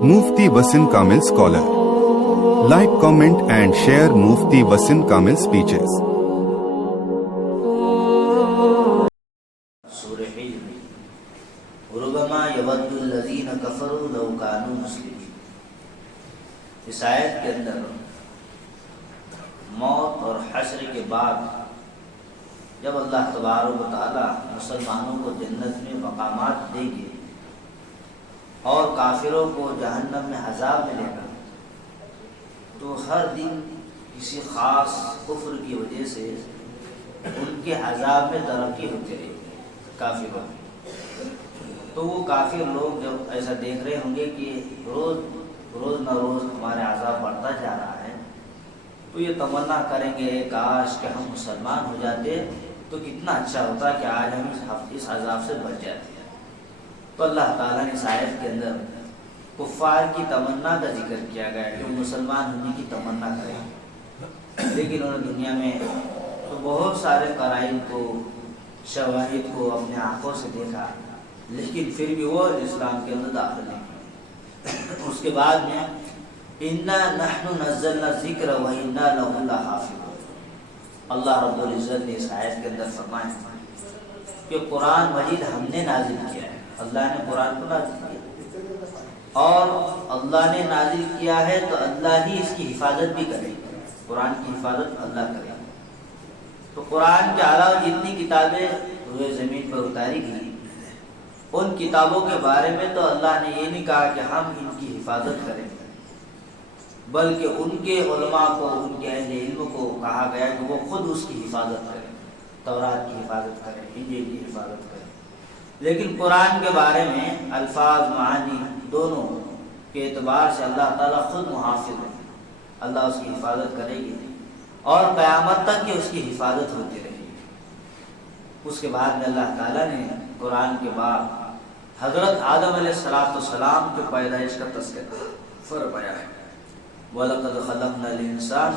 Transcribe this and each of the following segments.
Mufti Wasim Kamil Scholar. Like, comment and share Mufti Wasim Kamil speeches. سورہ حجر ربما یود الذین کفروا لو کانوا مسلمین. اس آیت کے اندر موت اور حشر کے بعد جب اللہ تبارک و تعالی مسلمانوں کو جنت میں مقامات دے گے اور کافروں کو جہنم میں عذاب ملے گا، تو ہر دن کسی خاص کفر کی وجہ سے ان کے عذاب میں ترقی ہوتی رہے گی کافروں میں. تو وہ کافر لوگ جب ایسا دیکھ رہے ہوں گے کہ روز نہ روز ہمارے عذاب بڑھتا جا رہا ہے، تو یہ تمنا کریں گے کاش کہ ہم مسلمان ہو جاتے تو کتنا اچھا ہوتا کہ آج ہم اس عذاب سے بچ جاتے. تو اللہ تعالیٰ نے اس آیت کے اندر کفار کی تمنا کا ذکر کیا گیا کہ وہ مسلمان ہونے کی تمنا کریں، لیکن انہوں نے دنیا میں تو بہت سارے قرائن کو، شواہد کو اپنے آنکھوں سے دیکھا، لیکن پھر بھی وہ اسلام کے اندر داخل نہیں ہوئے. اس کے بعد میں اِنَّا نَحْنُ نَزَّلْنَا الذِّكْرَ وَإِنَّا لَهُ لَحَافِظُونَ. اللہ رب العزت نے اس آیت کے اندر فرمایا کہ قرآن مجید ہم نے نازل کیا ہے. اللہ نے قرآن کو نازل کیا اور اللہ نے نازل کیا ہے تو اللہ ہی اس کی حفاظت بھی کرے گا. قرآن کی حفاظت اللہ کرے گا. تو قرآن کے علاوہ جتنی کتابیں روئے زمین پر اتاری گئی، ان کتابوں کے بارے میں تو اللہ نے یہ نہیں کہا کہ ہم ان کی حفاظت کریں گے، بلکہ ان کے علماء کو، ان کے اہل علم کو کہا گیا کہ وہ خود اس کی حفاظت کریں، تورات کی حفاظت کریں، انجیل کی حفاظت کریں. لیکن قرآن کے بارے میں الفاظ، معانی دونوں کے اعتبار سے اللہ تعالیٰ خود محافظ ہے. اللہ اس کی حفاظت کرے گی اور قیامت تک کی اس کی حفاظت ہوتی رہے گی. اس کے بعد میں اللہ تعالیٰ نے قرآن کے بعد حضرت آدم علیہ السلام کے پیدائش کا تذکرہ فرمایا ہے. وَلَقَدْ خَلَقْنَا الْإِنسَانَ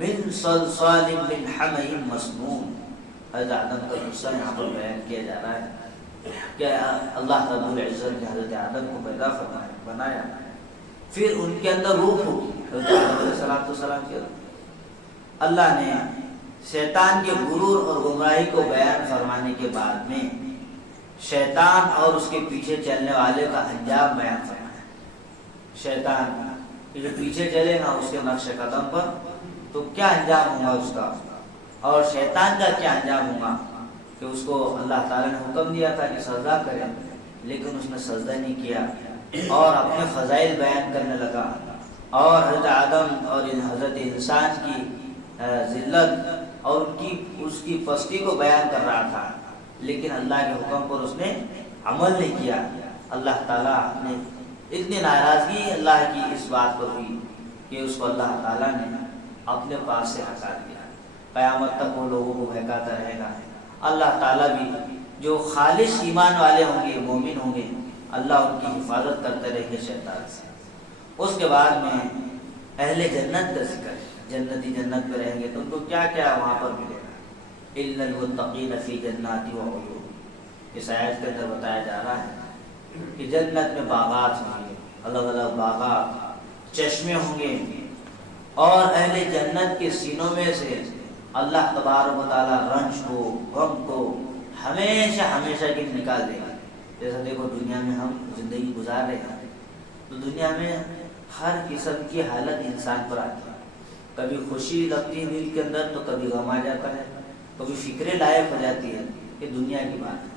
مِنْ صَلْصَالٍ مِنْ حَمَإٍ مَسْنُونٍ. حضرت آدم کا قصہ یہاں پر بیان کیا جا رہا ہے کہ اللہ رب العزت نے حضرت آدم کو پیدا فرمایا، بنایا، پھر ان کے اندر روح ہوگی. حضرت آدم علیہ السلام کے اللہ نے شیطان کے غرور اور گمراہی کو بیان فرمانے کے بعد میں شیطان اور اس کے پیچھے چلنے والے کا انجام بیان فرمایا. شیطان جو پیچھے چلے گا اس کے نقش قدم پر تو کیا انجام ہوگا اس کا، اور شیطان کا کیا انجام ہوگا کہ اس کو اللہ تعالیٰ نے حکم دیا تھا کہ سجدہ کرے، لیکن اس نے سجدہ نہیں کیا اور اپنے فضائل بیان کرنے لگا اور حضرت آدم اور حضرت انسان کی ذلت اور اس کی پستی کو بیان کر رہا تھا، لیکن اللہ کے حکم پر اس نے عمل نہیں کیا. اللہ تعالیٰ نے اتنی ناراضگی اللہ کی اس بات پر ہوئی کہ اس کو اللہ تعالیٰ نے اپنے پاس سے ہٹا دیا. قیامت تک وہ لوگوں کو بہکاتا رہے گا. اللہ تعالیٰ بھی جو خالص ایمان والے ہوں گے، مومن ہوں گے، اللہ ان کی حفاظت کرتے رہیں گے شیطان سے. اس کے بعد میں اہل جنت کا ذکر ہے. جنتی جنت میں رہیں گے تو ان کو کیا کیا وہاں پر ملے گا. إِلَّا الْمُتَّقِينَ فِي جَنَّاتٍ وَعُيُونٍ. اس آیت کے اندر بتایا جا رہا ہے کہ جنت میں باغات ہوں گے، الگ الگ باغات، چشمے ہوں گے، اور اہل جنت کے سینوں میں سے اللہ تبارک و تعالیٰ رنج کو، غم کو ہمیشہ ہمیشہ کے نکال دے گا. جیسا دیکھو دنیا میں ہم زندگی گزار رہے ہیں تو دنیا میں ہر قسم کی حالت انسان پر آتی ہے. کبھی خوشی لگتی ہے دل کے اندر تو کبھی غم آ جاتا ہے، کبھی فکریں لائق ہو جاتی ہے. یہ دنیا کی بات ہے.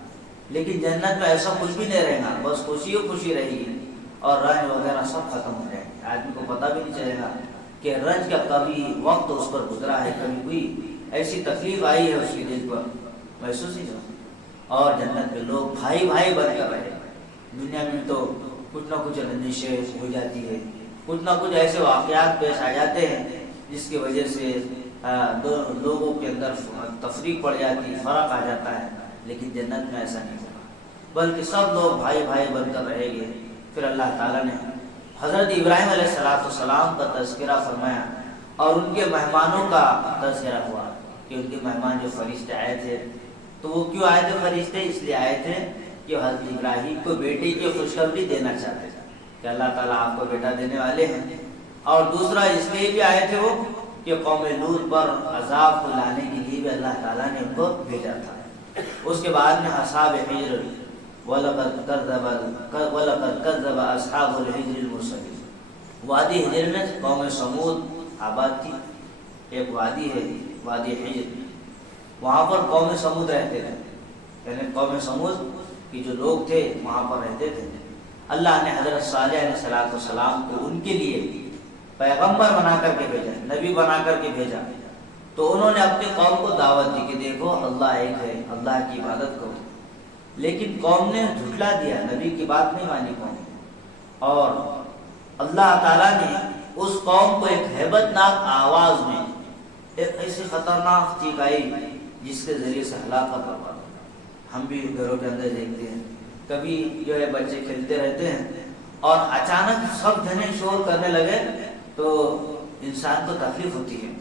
لیکن جنت میں ایسا کچھ بھی نہیں رہے گا، بس خوشی و خوشی رہے گی اور رنج وغیرہ سب ختم ہو جائے گا. آدمی کو پتہ بھی نہیں چلے گا کہ رنج کا کبھی وقت اس پر گزرا ہے، کبھی کوئی ایسی تکلیف آئی ہے اس کے دل پر، محسوس ہی نہیں. اور جنت میں لوگ بھائی بھائی بن کر رہے. دنیا میں تو کچھ نہ کچھ رنجشیں ہو جاتی ہے، کچھ نہ کچھ ایسے واقعات پیش آ جاتے ہیں جس کی وجہ سے لوگوں کے اندر تفریق پڑ جاتی ہے، فرق آ جاتا ہے. لیکن جنت میں ایسا نہیں ہوگا، بلکہ سب لوگ بھائی بھائی بن کر رہیں گے. پھر اللہ تعالیٰ نے حضرت ابراہیم علیہ السلام کا تذکرہ فرمایا اور ان کے مہمانوں کا تذکرہ ہوا کہ ان کے مہمان جو فرشتے آئے تھے، تو وہ کیوں آئے تھے فرشتے؟ اس لیے آئے تھے کہ حضرت ابراہیم کو بیٹے کی خوشخبری دینا چاہتے تھے کہ اللہ تعالیٰ آپ کو بیٹا دینے والے ہیں، اور دوسرا اس لیے بھی آئے تھے وہ کہ قوم لوط پر عذاب کو لانے کے لیے بھی اللہ تعالیٰ نے ان کو بھیجا تھا۔ اس کے بعد میں اصحاب حجر وَلَقَدْ كَذَّبَ أَصْحَابُ الْحِجْرِ الْمُرْسَلِينَ، وادی حجر میں قوم سمود آباد تھی، ایک وادی ہے وادی حجر، وہاں پر قوم سمود رہتے تھے، یعنی قوم سمود کی جو لوگ تھے وہاں پر رہتے تھے۔ اللہ نے حضرت صالح علیہ السلام کو ان کے لیے پیغمبر بنا کر کے بھیجا، نبی بنا کر کے بھیجا، تو انہوں نے اپنی قوم کو دعوت دی کہ دیکھو اللہ ایک ہے، اللہ کی عبادت کرو، لیکن قوم نے جھٹلا دیا، نبی کی بات نہیں مانی قوم، اور اللہ تعالیٰ نے اس قوم کو ایک ہیبت ناک آواز میں ایک ایسی خطرناک چیخ آئی جس کے ذریعے سے ہلاکت برپا۔ ہم بھی گھروں کے اندر دیکھتے ہیں، کبھی جو ہے بچے کھیلتے رہتے ہیں اور اچانک سب جنے شور کرنے لگے تو انسان کو تکلیف ہوتی ہے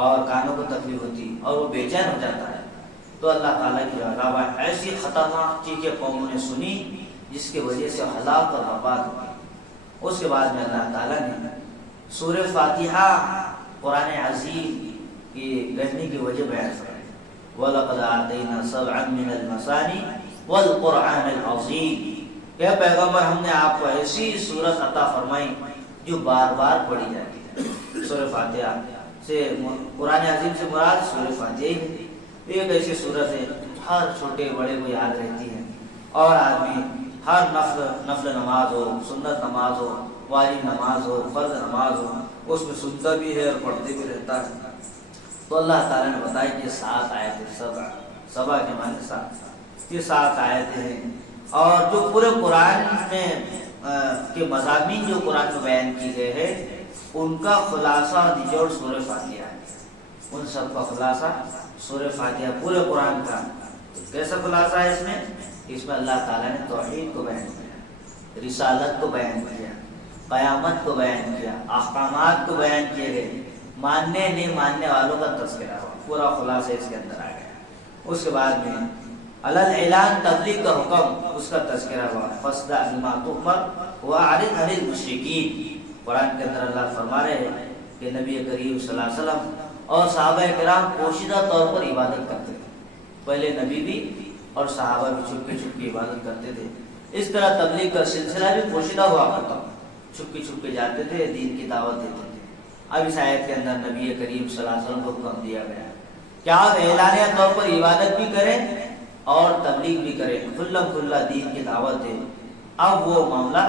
اور کانوں کو تکلیف ہوتی ہے اور وہ بے چین ہو جاتا ہے۔ تو اللہ تعالیٰ کی عذاب ایسی خطرناک چیزیں قوموں نے سنی جس کی وجہ سے ہلاک اور برباد ہوئی۔ اس کے بعد میں اللہ تعالیٰ نے سورہ فاتحہ قرآن عظیم کی کہنے کی وجہ بیان فرمائی، وَلَقَدْ آتَيْنَا سَبْعًا مِنَ الْمَثَانِي وَالْقُرْآنِ الْعَظِيمِ، کہ پیغمبر ہم نے آپ کو ایسی سورت عطا فرمائی جو بار بار پڑھی جاتی ہے۔ سورہ فاتحہ سے قرآن عظیم سے مراد سورہ فاتحہ ہے، ایک ایسی سورت ہے ہر چھوٹے بڑے کو یاد رہتی ہے، اور آدمی ہر نفل نماز ہو، سنت نماز ہو، واجب نماز ہو، فرض نماز ہو، اس میں سنتا بھی ہے اور پڑھتے بھی رہتا ہے۔ تو اللہ تعالیٰ نے بتایا کہ 7 آیتیں، سبع کے معنی 7، یہ 7 آیتیں ہیں، اور جو پورے قرآن میں کے مضامین جو قرآن میں بیان کی گئے ہیں ان کا خلاصہ نچوڑ سورہ فاتحہ ہے، ان سب کا خلاصہ سورہ فاتحہ پورے قرآن کا۔ کیسا خلاصہ ہے اس میں اللہ تعالیٰ نے توحید کو بیان کیا، رسالت کو بیان کیا، قیامت کو بیان کیا، احکامات کو بیان کیے گئے، ماننے نہیں ماننے والوں کا تذکرہ ہوا، پورا خلاصہ اس کے اندر آ گیا۔ اس کے بعد میں اعلان تبلیغ کا حکم، اس کا تذکرہ ہوا، فاصدع بما تؤمر واعرض عن المشرکین۔ قرآن کے اندر اللہ فرما رہے ہیں کہ نبی کریم صلی اللہ علیہ وسلم اور صحابہ کرام پوشیدہ طور پر عبادت کرتے تھے، پہلے نبی بھی اور صحابہ بھی چھپکے چھپکے عبادت کرتے تھے۔ اس طرح تبلیغ کا سلسلہ بھی پوشیدہ ہوا کرتا، چھپکے چھپکے جاتے تھے، دین کی دعوت دیتے تھے۔ اب اس آیت کے اندر نبی کریم صلی اللہ علیہ وسلم کو حکم دیا گیا کہ آپ اعلانیہ طور پر عبادت بھی کریں اور تبلیغ بھی کریں، کھلا کھلا دین کی دعوت دیں۔ اب وہ معاملہ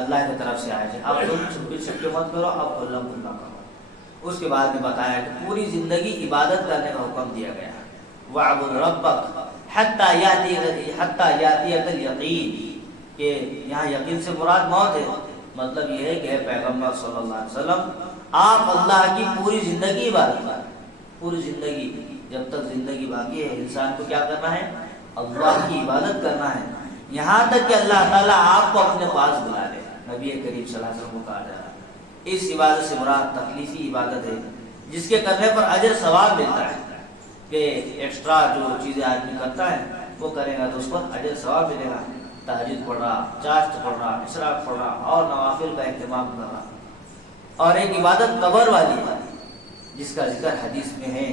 اللہ کی طرف سے آیا ہے، اب تم چھپکے چھپکے مت کرو، اب کھلا کھلا کرو۔ اس کے بعد میں بتایا کہ پوری زندگی عبادت کرنے کا حکم دیا گیا، وَاعْبُدْ رَبَّكَ حَتَّى يَأْتِيَكَ الْيَقِينُ، کہ یہاں یقین سے مراد موت ہے، مطلب یہ ہے کہ اے پیغمبر صلی اللہ علیہ وسلم آپ اللہ کی پوری زندگی عبادت کریں، پوری زندگی، جب تک زندگی باقی ہے انسان کو کیا کرنا ہے؟ اللہ کی عبادت کرنا ہے، یہاں تک کہ اللہ تعالیٰ آپ کو اپنے پاس بلا لے۔ نبی کریم صلی اللہ علیہ وسلم کو کہا جا رہا ہے اس عبادت سے مراد تکلیفی عبادت ہے جس کے کرنے پر اجر ثواب ملتا ہے، کہ ایکسٹرا جو چیزیں آدمی کرتا ہے وہ کرے گا تو اس پر اجر ثواب ملے گا، تہجد پڑھ رہا، چاشت پڑھ رہا، اشراق پڑھ رہا اور نوافل کا اہتمام کر رہا۔ اور ایک عبادت قبر والی ہے جس کا ذکر حدیث میں ہے،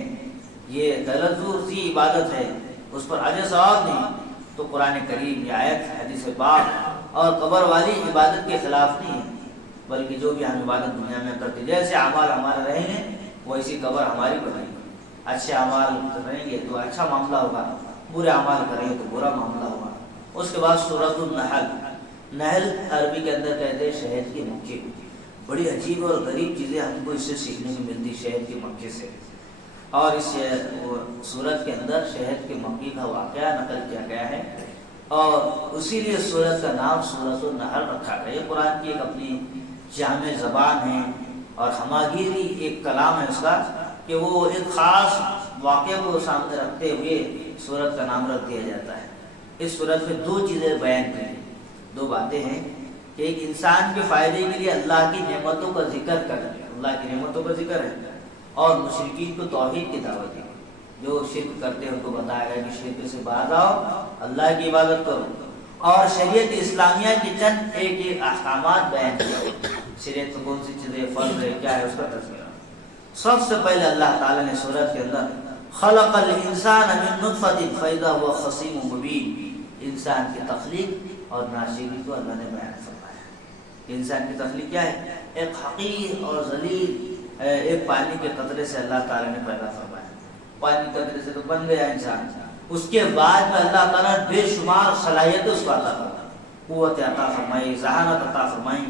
یہ تلذذ سی عبادت ہے، اس پر اجر ثواب نہیں، تو قرآن کریم یہ آیت حدیث پاک اور قبر والی عبادت کے خلاف نہیں ہے، بلکہ جو بھی ہم عبادت دنیا میں کرتے جیسے اعمال ہمارے رہیں گے ویسی قبر ہماری بنائیں گے، اچھے اعمال کریں گے تو اچھا معاملہ ہوگا، برے اعمال کریں گے تو برا معاملہ ہوگا۔ اس کے بعد سورۃ النحل، نحل عربی کے اندر کہتے ہیں شہد کی مکھی، بڑی عجیب اور غریب چیزیں ہم کو اس سے سیکھنے کو ملتی شہد کی مکھی سے، اور اس سورت کے اندر شہد کی مکھی کا واقعہ نقل کیا گیا ہے، اور اسی لیے سورت کا نام سورۃ النحل رکھا گیا۔ یہ قرآن کی ایک اپنی جامع زبان ہے اور ہماگیری ایک کلام ہے اس کا، کہ وہ ایک خاص واقعے کو سامنے رکھتے ہوئے سورت کا نام رکھ دیا جاتا ہے۔ اس سورت میں 2 چیزیں بیان کی، 2 باتیں ہیں کہ ایک انسان کے فائدے کے لیے اللہ کی نعمتوں کا ذکر کرنا، اللہ کی نعمتوں کا ذکر ہے، اور مشرکین کو توحید کی دعوت دی، جو شرک کرتے ہیں ان کو بتایا گیا کہ شرک سے باہر آؤ، اللہ کی عبادت کرو، اور شریعت اسلامیہ کی چند ایک ایک احکامات بیان کیے. شریعت میں کون سی چیزیں فرض ہے کیا ہے اس کا تذکرہ. سب سے پہلے اللہ تعالیٰ نے سورت کے اندر خلق الانسان من نطفۃ فاذا هو خصیم مبین، انسان کی تخلیق اور ناشکری کو اللہ نے بیان فرمایا. انسان کی تخلیق کیا ہے؟ ایک حقیر اور ذلیل ایک پانی کے قطرے سے اللہ تعالیٰ نے پیدا فرمایا. پانی کے قطرے سے تو بن گیا انسان. اس کے بعد میں اللہ تعالیٰ نے بے شمار صلاحیتیں اس کو عطا فرمائی، قوت عطا فرمائی، ذہانت عطا فرمائی،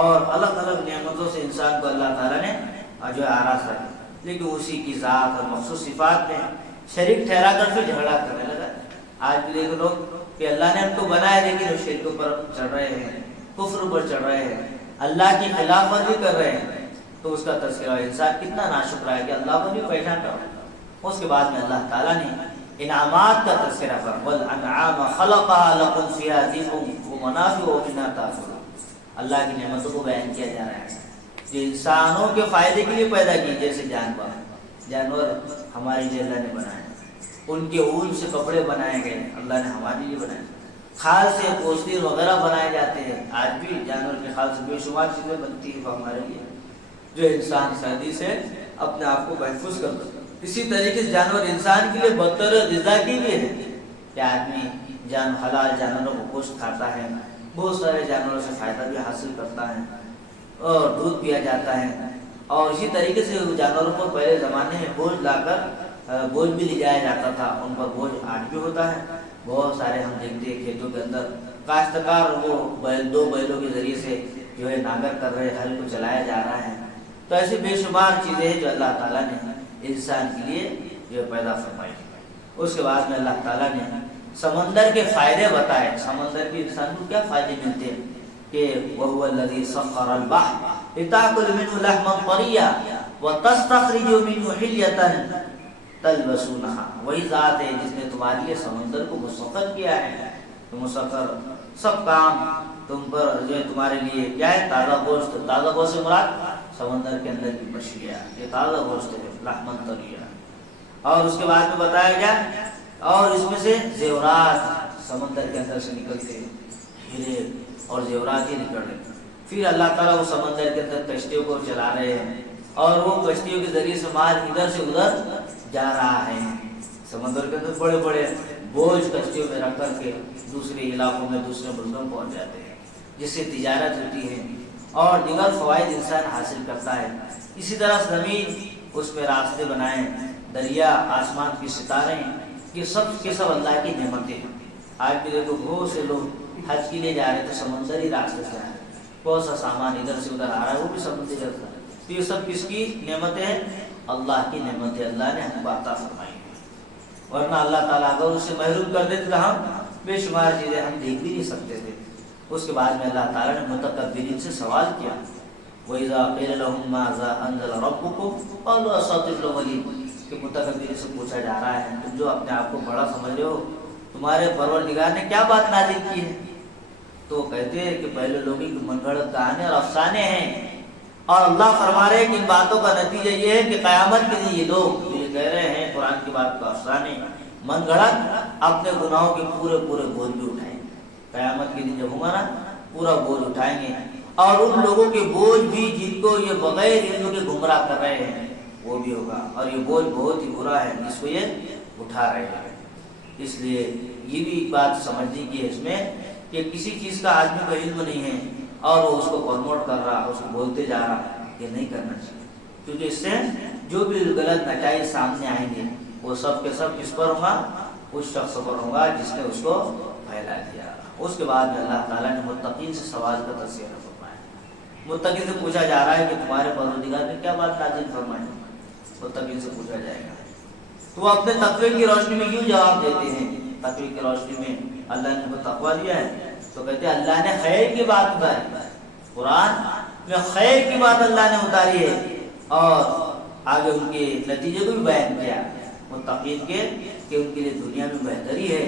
اور الگ الگ نعمتوں سے انسان کو اللہ تعالیٰ نے جو ہے آراستہ کیا. لیکن اسی کی ذات اور مخصوص صفات میں شریک ٹھہرا کر پھر جھگڑا کرنے لگا. آج بھی دیکھ لوگ کہ اللہ نے ہم کو بنایا لیکن وہ شرک پر چڑھ رہے ہیں، کفر پر چڑھ رہے ہیں، اللہ کی خلاف ورزی کر رہے ہیں. تو اس کا تذکرہ انسان کتنا ناشکرا ہے کہ اللہ کو نہیں پہچانتا. اس کے بعد میں اللہ تعالیٰ نے انعامات کا تذکرہ فرمایا والانعام خلقها لكم فيها دفء ومنافع ومنها تاكلون. اللہ کی نعمتوں کو بیان کیا جا رہا ہے جو انسانوں کے فائدے کے لیے پیدا کی. جیسے جانور ہمارے لیے اللہ نے بنائے، ان کے اون سے کپڑے بنائے گئے، اللہ نے ہمارے لیے بنائے. کھال سے پوستین وغیرہ بنائے جاتے ہیں. آج بھی جانور کے کھال سے بے شمار چیزیں بنتی ہیں ہمارے لیے جو انسان سردی سے اپنے آپ کو محفوظ کرتا ہے. اسی طریقے سے جانور انسان کے لیے بدتر غذا کے لیے ہے کہ آدمی حلال جانوروں کو گوشت کھاتا ہے، بہت سارے جانوروں سے فائدہ بھی حاصل کرتا ہے اور دودھ پیا جاتا ہے. اور اسی طریقے سے جانوروں پر پہلے زمانے میں بوجھ لا کر بوجھ بھی لے جایا جاتا تھا. ان پر بوجھ آج بھی ہوتا ہے. بہت سارے ہم دیکھتے ہیں کھیتوں کے اندر کاشتکار وہ دو بیلوں کے ذریعے سے جو ہے ناگر کر رہے، ہل کو چلایا جا رہا ہے. تو ایسی بے شمار چیزیں ہیں جو اللہ تعالیٰ نے انسان کے لیے جو پیدا فرمائی. اس کے بعد میں اللہ تعالیٰ نے سمندر کے فائدے بتائے. سمندر کے انسان کو کیا فائدے ملتے ہیں کہ وَهُوَ الَّذِي سَخَّرَ الْبَحْرَ لِتَأْكُلَ مِنْهُ لَحْمًا طَرِيًّا وَتَسْتَخْرِجُ مِنْهُ حِلْيَةً تَلْبَسُونَهَا. وہی ذات ہے جس نے تمہارے لیے سمندر کو مسخر کیا ہے. تو مسخر سب کام تم پر جو ہے تمہارے لیے کیا ہے؟ تازہ گوشت. تازہ گوشت سے مراد سمندر کے اندر کی مچھلیاں، یہ تازہ گوشت ہے لحمًا طريًّا. اور اس کے بعد میں بتایا گیا اور اس میں سے زیورات سمندر کے اندر سے نکلتے ہیں، ہیرے اور زیورات ہی نکل رہے ہیں. پھر اللہ تعالیٰ وہ سمندر کے اندر کشتیوں کو چلا رہے ہیں اور وہ کشتیوں کے ذریعے سے مال ادھر سے ادھر جا رہا ہے. سمندر کے اندر بڑے بڑے بوجھ کشتیوں میں رکھ کر کے دوسرے علاقوں میں دوسرے ملکوں میں پہنچ جاتے ہیں، جس سے تجارت ہوتی ہے اور دیگر فوائد انسان حاصل کرتا ہے. اسی طرح زمین اس میں راستے بنائے، دریا، آسمان کی ستارے، یہ سب کے سب اللہ کی نعمتیں ہیں. آج بھی دیکھو بہت سے لوگ حج کے لیے جا رہے تو سمندری راستے سے آ رہے ہیں، بہت سا سامان ادھر سے ادھر آ رہا ہے وہ بھی سمندری راستے. تو یہ سب کس کی نعمتیں ہیں؟ اللہ کی نعمتیں اللہ نے ہم کو عطا فرمائی ہیں. ورنہ اللہ تعالیٰ اگر اسے محروم کر دیتے تو ہم بے شمار چیزیں ہم دیکھ بھی نہیں سکتے تھے. اس کے بعد میں اللہ تعالیٰ نے متکبرین سے سوال کیا وَإِذَا قِيلَ لَهُم مَاذَا أَنزَلَ رَبُّكُمْ قَالُوا أَسَاطِيرُ الْأَوَّلِينَ. کہ متکبرین سے پوچھا جا رہا ہے تم جو اپنے آپ کو بڑا سمجھ رہے ہو تمہارے پروردگار نے کیا بات نازل کی ہے؟ تو کہتے ہیں کہ پہلے لوگوں کی من گھڑت کہانی اور افسانے ہیں. اور اللہ فرما رہے ہیں کہ ان باتوں کا نتیجہ یہ ہے کہ قیامت کے دن یہ لوگ یہ کہہ رہے ہیں قرآن کی بات کا افسانے من گھڑت اپنے گناہوں کے پورے پورے بوجھ بھی اٹھائیں گے. قیامت کے دن جب ہوگا نا پورا بوجھ اٹھائیں گے اور ان لوگوں کے بوجھ بھی جن کو یہ بغیر علم کے گمراہ کر رہے ہیں وہ بھی ہوگا. اور یہ بوجھ بہت ہی برا ہے جس کو یہ اٹھا رہے ہیں. اس لیے یہ بھی ایک بات سمجھنے کی ہے اس میں کہ کسی چیز کا آدمی کو علم نہیں ہے اور وہ اس کو پروموٹ کر رہا، اس کو بولتے جا رہا، یہ نہیں کرنا چاہیے. کیونکہ اس سے جو بھی غلط نتائج سامنے آئیں گے وہ سب کے سب کس پر ہوگا؟ اس شخص پر ہوگا جس نے اس کو پھیلا دیا. اس کے بعد میں اللہ تعالیٰ نے متقین سے سوال کا تذکرہ فرمایا. متقین سے پوچھا جا رہا ہے کہ تمہارے پروردگار نے کیا بات نازل فرمائی؟ متقین سے پوچھا جائے گا تو وہ اپنے تقوی کی روشنی میں یوں جواب دیتے ہیں. تقوی کی روشنی میں اللہ نے ان کو تقویٰ دیا ہے تو کہتے ہیں اللہ نے خیر کی بات اتاری، قرآن میں خیر کی بات اللہ نے اتاری ہے اور آگے ان کے نتیجے کو بھی بیان کیا متقین کے کہ ان کے لیے دنیا میں بہتری ہے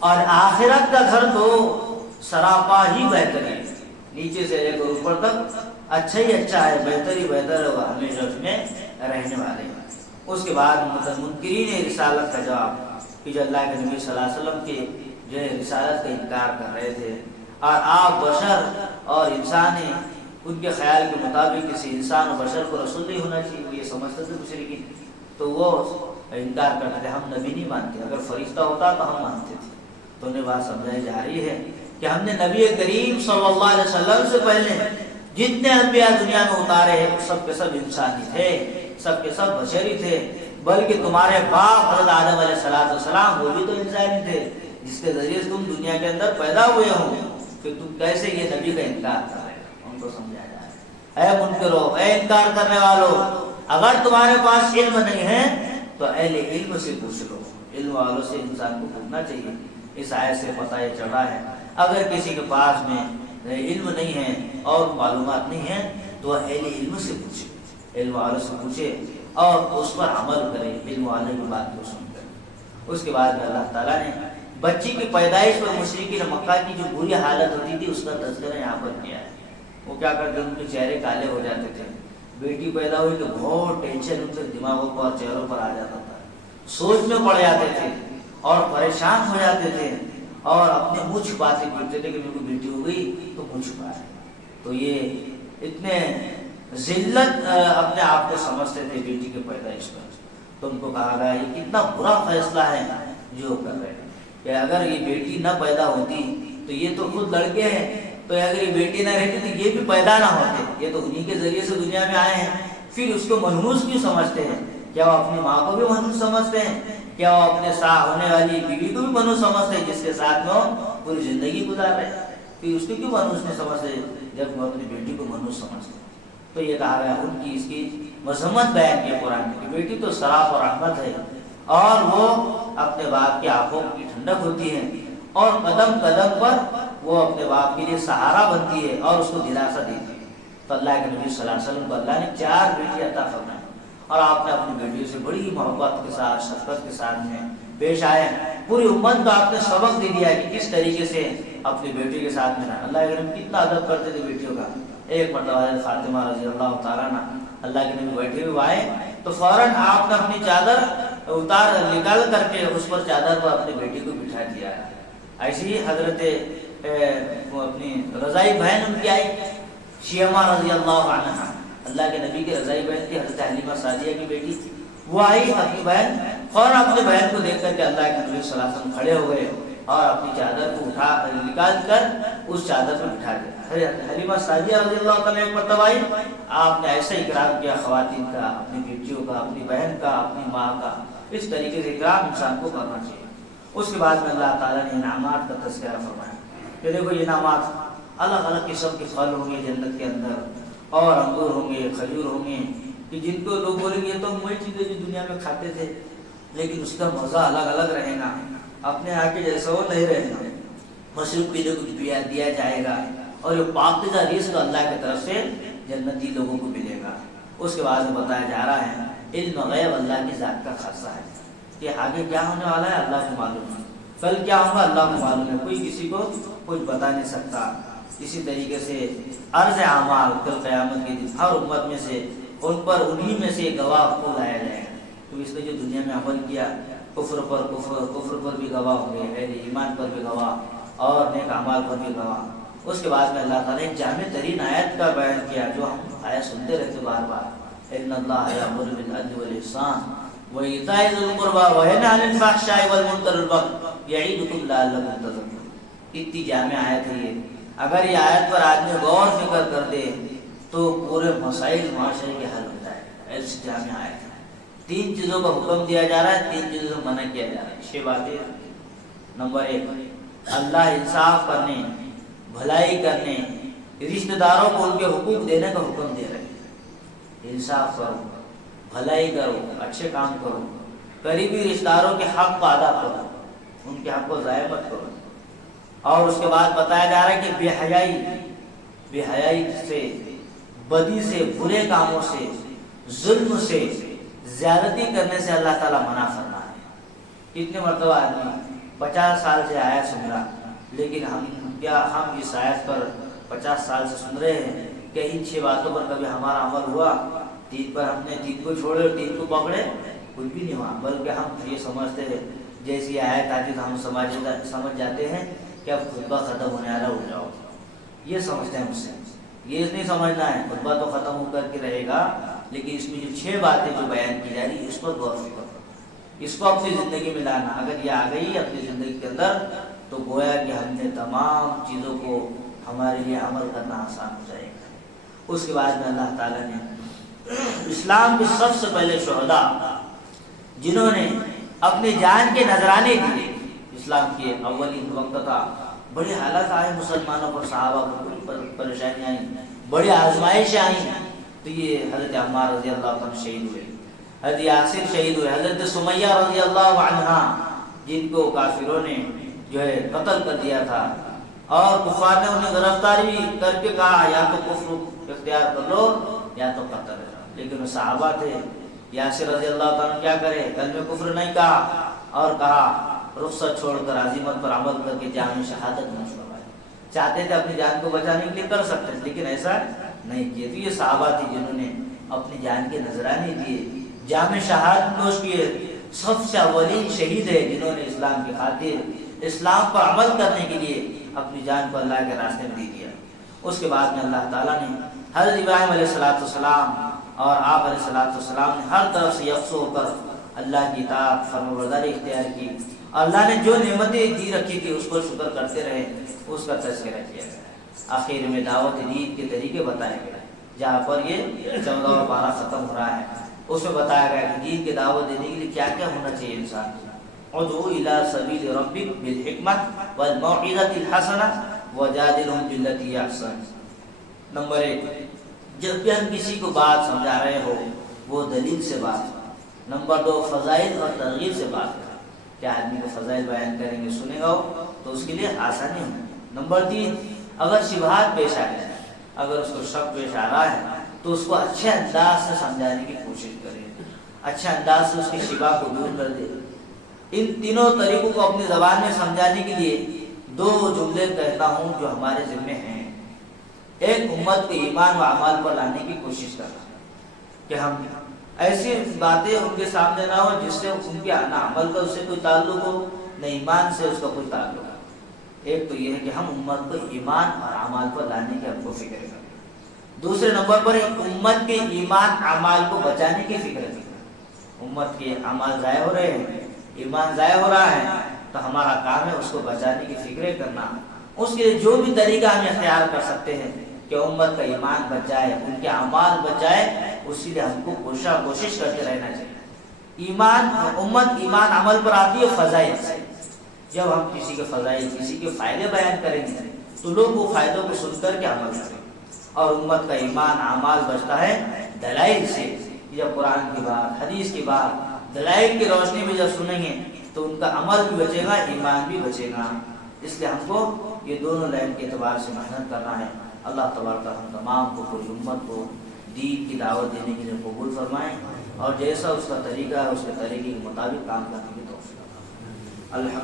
اور آخرت کا گھر تو سراپا ہی بہتر ہے. نیچے سے لے کر اوپر تک اچھا ہی اچھا ہے، بہتر ہی بہتر ہوگا، ہمیشہ اس میں رہنے والے. اس کے بعد منکرین رسالت کا جواب کہ جو اللہ کے نبی صلی اللہ علیہ وسلم کے جو ہے رسالت کا انکار کر رہے تھے، اور آپ بشر اور انسان ہیں، ان کے خیال کے مطابق کسی انسان و بشر کو رسول نہیں ہونا چاہیے، وہ یہ سمجھتے تھے مشرکین، تو وہ انکار کرتے تھے، ہم نبی نہیں مانتے، اگر فرشتہ ہوتا تو ہم مانتے تھے۔ تو انہیں بات سمجھائی جا رہی ہے کہ ہم نے نبی کریم صلی اللہ علیہ وسلم سے پہلے جتنے انبیاء دنیا میں اتارے ہیں سب کے سب انسانی تھے، سب کے سب بشری تھے، بلکہ تمہارے باپ حضرت آدم علیہ السلام وہ بھی تو انسانی تھے، جس کے ذریعے سے تم دنیا کے اندر پیدا ہوئے ہو، کہ تم کیسے یہ نبی کا انکار کر رہے ہو؟ ان کو سمجھایا جا رہا ہے، اے منکرو، اے انکار کرنے والوں، اگر تمہارے پاس علم نہیں ہے تو اہل علم سے پوچھ لو، علم والوں سے انسان کو پوچھنا چاہیے۔ اس آیت سے پتہ یہ چلا ہے اگر کسی کے پاس میں علم نہیں ہے اور معلومات نہیں ہے تو اہل علم سے پوچھے، علم والوں سے پوچھے اور اس پر عمل کرے، علم والے کی بات کو سن کر۔ اس کے بعد میں اللہ تعالیٰ نے بچی کی پیدائش پر مشرکین مکہ کی جو بری حالت ہوتی تھی اس کا تذکرہ یہاں پر کیا ہے۔ وہ کیا کرتے، ان کے چہرے کالے ہو جاتے تھے، بیٹی پیدا ہوئی تو بہت ٹینشن ان کے دماغوں پر اور چہروں پر آ جاتا تھا، سوچ میں پڑ جاتے تھے اور پریشان ہو جاتے تھے اور اپنے منہ چھپاتے پھرتے تھے کہ میرے کو بیٹی ہو گئی تو منہ چھپا ہے۔ تو یہ اتنے ذلت اپنے آپ کو سمجھتے تھے بیٹی کے پیدائش پر۔ تو ان کو کہا گیا یہ کتنا برا فیصلہ ہے جو کر رہے ہیں، کہ اگر یہ بیٹی نہ پیدا ہوتی تو یہ تو خود لڑکے ہیں، تو اگر یہ بیٹی نہ رہتی تو یہ بھی پیدا نہ ہوتے، یہ تو انہی کے ذریعے سے دنیا میں آئے ہیں، پھر اس کو منحوس کیوں سمجھتے ہیں؟ کیا وہ اپنی ماں کو بھی منحوس سمجھتے ہیں؟ کیا وہ اپنے ساتھ ہونے والی بیوی کو بھی منحوس سمجھتے ہیں جس کے ساتھ میں وہ پوری زندگی گزار رہے ہیں؟ پھر اس کو کیوں منحوس نہیں سمجھتے جب وہ اپنی بیٹی کو منحوس سمجھتے ہیں؟ تو یہ کہا گیا ان کی اس کی مذمت بیان کی قرآن میں کہ بیٹی تو سراف اور رحمت ہے، اور وہ اپنے باپ کی آنکھوں کی ٹھنڈک ہوتی ہے، اور قدم قدم پر وہ اپنے باپ کے لیے سہارا بنتی ہے اور اس کو دلاسا دیتی ہے۔ تو اللہ کے نبی صلی اللہ علیہ وسلم کو اللہ نے 4 بیٹی عطا فرمائی، اور آپ نے اپنی بیٹیوں سے بڑی محبت کے ساتھ شفقت کے ساتھ میں پیش آئے، پوری امت کو آپ نے سبق دے دیا کہ کس طریقے سے اپنی بیٹی کے ساتھ میں رہنا۔ اللہ کے نبی کتنا ادب کرتے تھے بیٹیوں کا۔ ایک مرتبہ حضرت فاطمہ رضی اللہ تعالیٰ عنہ اللہ کے نبی بیٹھے ہوئے آئے تو فوراً آپ نے اپنی چادر نکال کر کے اس پر چادر پر اپنی بیٹی کو بٹھا دیا۔ ایسی ہی حضرت اپنی رضائی بہن ان کی آئی، شیمہ رضی اللہ عنہ، اللہ کے نبی کی رضائی بہن تھی، حضرت حلیمہ سعدیہ کی بیٹی، وہ آئی اپنی بہن، فوراً اپنی بہن کو دیکھ کر کے اللہ کے نبی صلی اللہ علیہ وسلم کھڑے ہو گئے اور اپنی چادر کو نکال کر اس چادر پر بٹھا دیا۔ حلیمہ سعدیہ رضی اللہ تعالیٰ ایک مرتبہ آئی، آپ نے ایسا اکرام کیا خواتین کا، اپنی بیٹیوں کا، اپنی بہن کا، اپنی ماں کا، اس طریقے سے اکرام انسان کو کرنا چاہیے۔ اس کے بعد میں اللہ تعالیٰ نے انعامات کا تذکرہ فرمایا کہ دیکھو یہ انعامات الگ الگ قسم کے پھل ہوں گے جنت کے اندر، اور انگور ہوں گے، کھجور ہوں گے، کہ جن کو لوگ بولیں گے تو وہی چیزیں جو دنیا میں کھاتے تھے، لیکن اس کا مزہ الگ الگ رہے گا، اپنے آ کے جیسا وہ نہیں رہے گا، مشروب پینے کو دیا جائے گا، اور یہ پاکیزہ رزق اللہ کی طرف سے جنتی لوگوں کو ملے گا۔ اس کے بعد میں بتایا جا رہا ہے علم غیب اللہ کی ذات کا خاصہ ہے، کہ آگے کیا ہونے والا ہے اللہ کو معلوم ہے، کل کیا ہوگا اللہ کو معلوم ہے، کوئی کسی کو کچھ بتا نہیں سکتا۔ اسی طریقے سے عرض اعمال کل قیامت کے دن ہر امت میں سے ان پر انہی میں سے گواہ کو لایا جائے گا، تو اس نے جو دنیا میں عمل کیا، کفر پر بھی گواہ ہوں گے، اہل ایمان پر بھی گواہ، اور نیک اعمال پر بھی گواہ۔ اس کے بعد میں اللہ تعالیٰ نے جامع ترین آیت کا بیان کیا جو ہم آیت سنتے رہتے بار بار، ان اللہ یأمر بالعدل والإحسان وإیتاء ذی القربى وینہی عن الفحشاء والمنکر والبغی یعظکم لعلکم تذکرون۔ اتنی جامع آیت ہے یہ، اگر یہ آیت پر آدمی غور فکر کر دے تو پورے مسائل معاشرے کے حل ہو جائے، ایسی جامع آیت ہے۔ 3 چیزوں کا حکم دیا جا رہا ہے، 3 چیزوں سے منع کیا جا رہا ہے۔ 6 باتیں۔ نمبر 1، اللہ انصاف کرنے، بھلائی کرنے، رشتہ داروں کو ان کے حقوق دینے کا حکم دے رہے ہیں۔ انصاف کرو، بھلائی کرو، اچھے کام کرو، قریبی رشتہ داروں کے حق کو ادا کرو، ان کے حق کو ضائع مت کرو۔ اور اس کے بعد بتایا جا رہا ہے کہ بے حیائی سے، بدی سے، برے کاموں سے، ظلم سے، زیادتی کرنے سے اللہ تعالیٰ منع فرما ہے۔ کتنے مرتبہ آدمی 50 سال سے آیت سن رہا، لیکن ہم اس آیت پر 50 سال سے سن رہے ہیں کہ ان 6 باتوں پر کبھی ہمارا عمل ہوا؟ 3 پر ہم نے 3 کو چھوڑے اور 3 کو پکڑے، کچھ بھی نہیں ہوا، بلکہ ہم یہ سمجھتے ہیں جیسی آیت آتی تو ہم سمجھ جاتے ہیں کہ اب خطبہ ختم ہونے والا، اٹھ جاؤ، یہ سمجھتے ہیں مجھ سے. یہ نہیں سمجھنا ہے خطبہ تو ختم ہو کر کے رہے گا، لیکن اس میں جو 6 باتیں جو بیان کی جا رہی اس پر غور فکر کرو، اس کو اپنی زندگی میں لانا. اگر یہ آ گئی اپنی زندگی کے اندر تو گویا کہ ہم نے تمام چیزوں کو ہمارے لیے عمل کرنا آسان ہو جائے گا. اس کے بعد میں اللہ تعالیٰ نے اسلام کے سب سے پہلے شہداء جنہوں نے اپنی جان کے نذرانے دیے، اسلام کے اولین وقت تھا، بڑے حالات آئے مسلمانوں پر، صحابہ پر بڑی پریشانیاں آئیں، بڑی آزمائشیں آئیں، تو یہ حضرت عمار رضی اللہ عنہ شہید ہوئے، حضرت یاسر شہید ہوئے، حضرت سمیہ رضی اللہ عنہا جن کو کافروں نے جو ہے قتل کر دیا تھا، اور کفار نے انہیں گرفتار بھی کر کے کہا یا تو کفر اختیار کر لو یا تو قتل. لیکن وہ صحابہ تھے. یاسر رضی اللہ عنہ کیا کرے، کلمہ کفر نہیں کہا اور کہا رخصت چھوڑ کر عزیمت پر عمل کر کے جامع شہادت نوش کروائی. چاہتے تھے اپنی جان کو بچانے کے لیے کر سکتے تھے، لیکن ایسا نہیں کیے. تو یہ صحابہ تھے جنہوں نے اپنی جان کے نذرانے دیے، جامع شہادت نوش کیے. سب سے اولین شہید ہے جنہوں نے اسلام کی خاطر، اسلام پر عمل کرنے کے لیے اپنی جان کو اللہ کے راستے میں دے دیا. اس کے بعد میں اللہ تعالیٰ نے حضرت ابراہیم علیہ السلام اور آپ علیہ السلام نے ہر طرف سے یکسو ہو کر اللہ کی اطاعت فرمانبرداری اختیار کی. اللہ نے جو نعمتیں دی رکھی تھی اس کو شکر کرتے رہے، اس کا تذکرہ کیا گیا. آخر میں دعوت دین کے طریقے بتائے گئے، جہاں پر یہ 14 پارہ ختم ہو رہا ہے اس میں بتایا گیا کہ دین کی دعوت دینے کے لیے کیا کیا ہونا چاہیے انسان. ادعو الی سبیل ربک بالحکمۃ والموعظۃ الحسنہ وجادلہم باللتی ہی احسن. نمبر 1، جب بھی ہم کسی کو بات سمجھا رہے ہو وہ دلیل سے بات کرو. نمبر 2، فضائل اور ترغیب سے بات کرو. کیا آدمی کو فضائل بیان کریں گے، سنے گا تو اس کے لیے آسانی ہو. نمبر 3، اگر شبہات پیش آ جائے، اگر اس کو شک پیش آ رہا ہے تو اس کو اچھے انداز سے سمجھانے کی کوشش کریں، اچھے انداز سے اس کی شبہ کو دور کر دے. ان تینوں طریقوں کو اپنی زبان میں سمجھانے کے لیے 2 جملے کہتا ہوں جو ہمارے ذمہ ہیں. ایک، امت کے ایمان و اعمال پر لانے کی کوشش کرنا، کہ ہم ایسی باتیں ان کے سامنے نہ ہو جس سے ان کے نہ عمل کا اس سے کوئی تعلق ہو، نہ ایمان سے اس کا کوئی تعلق ہو. ایک تو یہ ہے کہ ہم امت کو ایمان اور اعمال پر لانے کی ہم کو فکر کریں. دوسرے نمبر پر امت کے ایمان اعمال کو بچانے کی فکر کریں. امت کے اعمال ضائع ہو رہے ہیں، ایمان ضائع ہو رہا ہے، تو ہمارا کام ہے اس کو بچانے کی فکر کرنا. اس کے لیے جو بھی طریقہ ہم اختیار کر سکتے ہیں کہ امت کا ایمان بچ جائے، ان کے اعمال بچ جائے، اسی لیے ہم کو کوشش کرتے رہنا چاہیے. امت ایمان عمل پر آتی ہے فضائل سے. جب ہم کسی کے فضائل، کسی کے فائدے بیان کریں گے تو لوگ وہ فائدوں کو سن کر کے عمل کریں. اور امت کا ایمان اعمال بچتا ہے دلائل سے. جب قرآن کی بات، حدیث کی بات دلائل کی روشنی میں جب سنیں گے تو ان کا عمل بھی بچے گا، ایمان بھی بچے گا. اس لیے ہم کو یہ دونوں لائن کے اعتبار سے محنت کرنا ہے. اللہ تبارک ہم تمام کو، پوری امت کو دین کی دعوت دینے کے لیے قبول فرمائیں، اور جیسا اس کا طریقہ ہے اس کے طریقے کے مطابق کام کرنے کی توفیق. الحمد